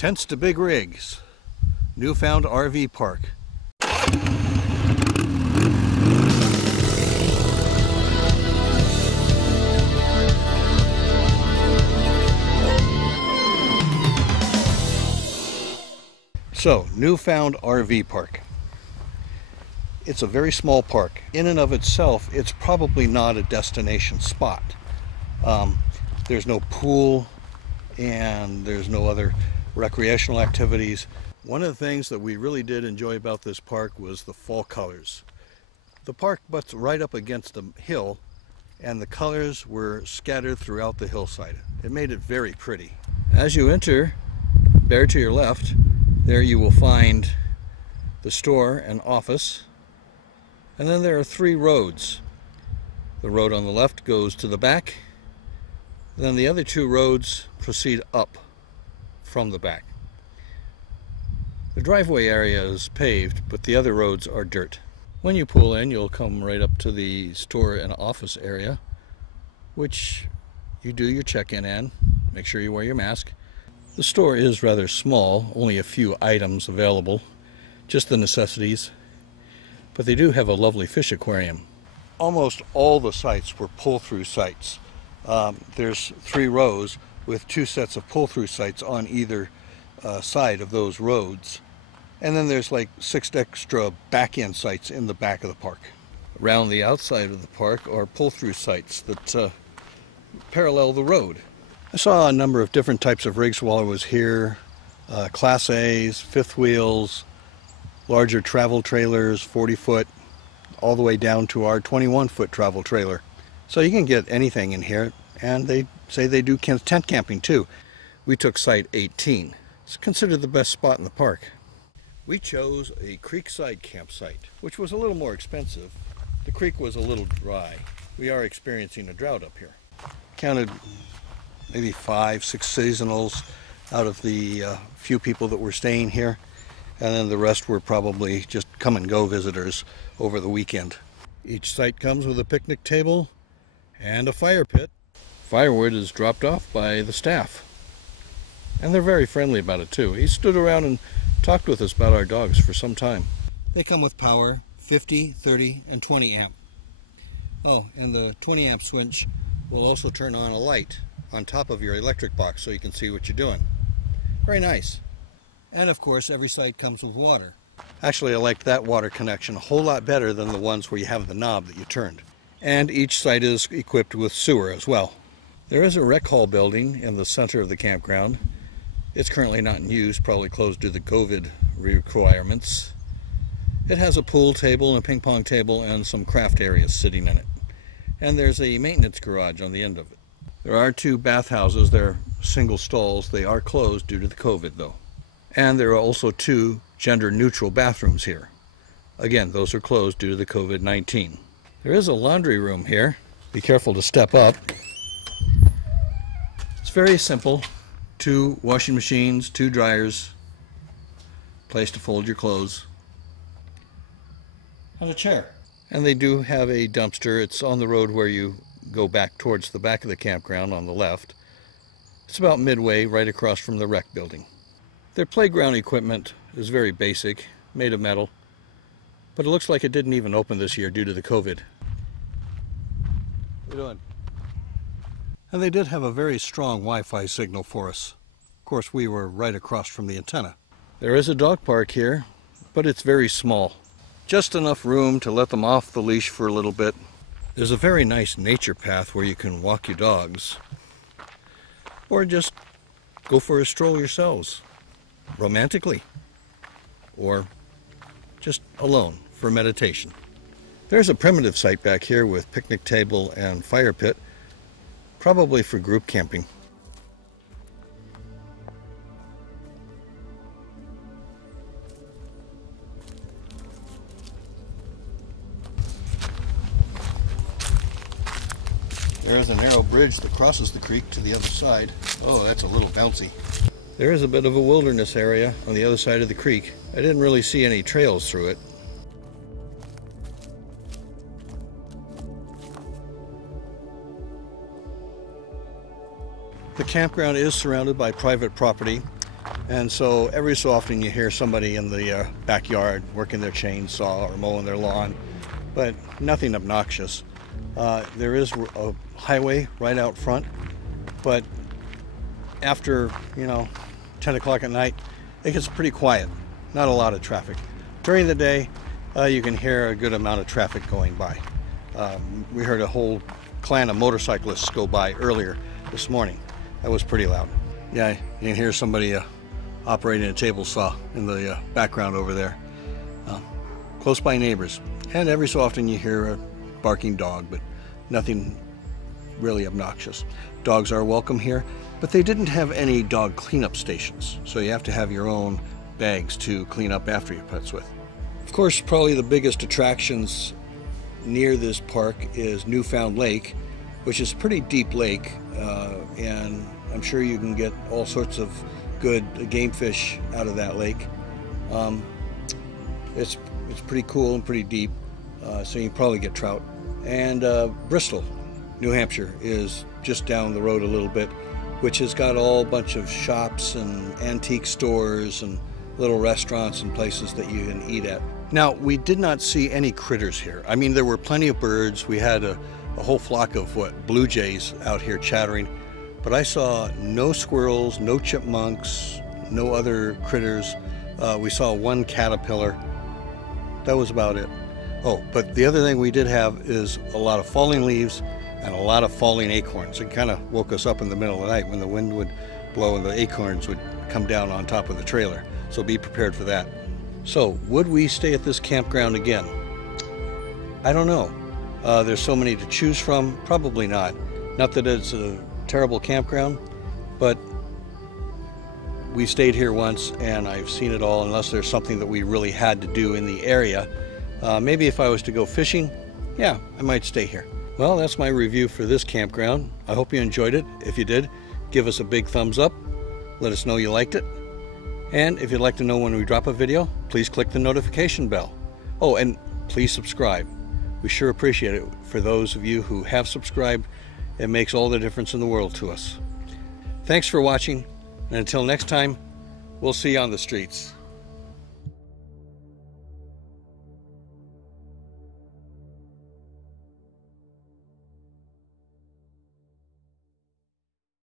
Tents to big rigs, Newfound RV Park. So, Newfound RV Park. It's a very small park. In and of itself, it's probably not a destination spot. There's no pool and there's no other recreational activities. One of the things that we really did enjoy about this park was the fall colors. The park butts right up against a hill and the colors were scattered throughout the hillside. It made it very pretty. As you enter, bear to your left, there you will find the store and office. And then there are three roads. The road on the left goes to the back. Then the other two roads proceed up from the back. The driveway area is paved, but the other roads are dirt. When you pull in, you'll come right up to the store and office area, which you do your check-in in. Make sure you wear your mask. The store is rather small, only a few items available, just the necessities. But they do have a lovely fish aquarium. Almost all the sites were pull-through sites. There's three rows with two sets of pull-through sites on either side of those roads. And then there's like 6 extra back-end sites in the back of the park. Around the outside of the park are pull-through sites that parallel the road. I saw a number of different types of rigs while I was here. Class A's, fifth wheels, larger travel trailers, 40-foot, all the way down to our 21-foot travel trailer. So you can get anything in here, and they say they do tent camping too. We took site 18. It's considered the best spot in the park. We chose a creekside campsite, which was a little more expensive. The creek was a little dry. We are experiencing a drought up here. Counted maybe 5, 6 seasonals out of the few people that were staying here. And then the rest were probably just come and go visitors over the weekend. Each site comes with a picnic table and a fire pit. Firewood is dropped off by the staff. And they're very friendly about it too. He stood around and talked with us about our dogs for some time. They come with power, 50, 30, and 20 amp. Oh, and the 20 amp switch will also turn on a light on top of your electric box so you can see what you're doing. Very nice. And of course, every site comes with water. Actually, I liked that water connection a whole lot better than the ones where you have the knob that you turned. And each site is equipped with sewer as well. There is a rec hall building in the center of the campground. It's currently not in use, probably closed due to COVID requirements. It has a pool table and a ping pong table and some craft areas sitting in it. And there's a maintenance garage on the end of it. There are 2 bathhouses. They're single stalls. They are closed due to the COVID though. And there are also 2 gender-neutral bathrooms here. Again, those are closed due to the COVID-19. There is a laundry room here. Be careful to step up. It's very simple. 2 washing machines, 2 dryers, place to fold your clothes, and a chair. And they do have a dumpster. It's on the road where you go back towards the back of the campground on the left. It's about midway, right across from the rec building. Their playground equipment is very basic, made of metal, but it looks like it didn't even open this year due to the COVID. What are you doing? And they did have a very strong Wi-Fi signal for us. Of course, we were right across from the antenna. There is a dog park here, but it's very small. Just enough room to let them off the leash for a little bit. There's a very nice nature path where you can walk your dogs, or just go for a stroll yourselves, romantically, or just alone for meditation. There's a primitive site back here with picnic table and fire pit, probably for group camping. There's a narrow bridge that crosses the creek to the other side. Oh, that's a little bouncy. There is a bit of a wilderness area on the other side of the creek. I didn't really see any trails through it. The campground is surrounded by private property. And so every so often you hear somebody in the backyard working their chainsaw or mowing their lawn, but nothing obnoxious. There is a highway right out front, but after, 10 o'clock at night, it gets pretty quiet. Not a lot of traffic. During the day, you can hear a good amount of traffic going by. We heard a whole clan of motorcyclists go by earlier this morning. That was pretty loud. Yeah, you can hear somebody operating a table saw in the background over there. Close by neighbors. And every so often you hear a barking dog, but nothing really obnoxious. Dogs are welcome here, but they didn't have any dog cleanup stations, so you have to have your own bags to clean up after your pets with. Of course, probably the biggest attractions near this park is Newfound Lake, which is a pretty deep lake, and I'm sure you can get all sorts of good game fish out of that lake. It's pretty cool and pretty deep, so you can probably get trout. And Bristol, New Hampshire, is just down the road a little bit, which has got all bunch of shops and antique stores and little restaurants and places that you can eat at. Now, we did not see any critters here. I mean, there were plenty of birds. We had a whole flock of blue jays out here chattering, but I saw no squirrels, no chipmunks, no other critters. We saw one caterpillar. That was about it. Oh, but the other thing we did have is a lot of falling leaves and a lot of falling acorns. It kind of woke us up in the middle of the night when the wind would blow and the acorns would come down on top of the trailer. So be prepared for that. So, would we stay at this campground again? I don't know. There's so many to choose from. Probably not. Not that it's a terrible campground, but we stayed here once and I've seen it all, unless there's something that we really had to do in the area. Maybe if I was to go fishing, yeah, I might stay here. Well, that's my review for this campground. I hope you enjoyed it. If you did, give us a big thumbs up. Let us know you liked it. And if you'd like to know when we drop a video, please click the notification bell. Oh, and please subscribe. We sure appreciate it. For those of you who have subscribed, it makes all the difference in the world to us. Thanks for watching, and until next time, we'll see you on the streets.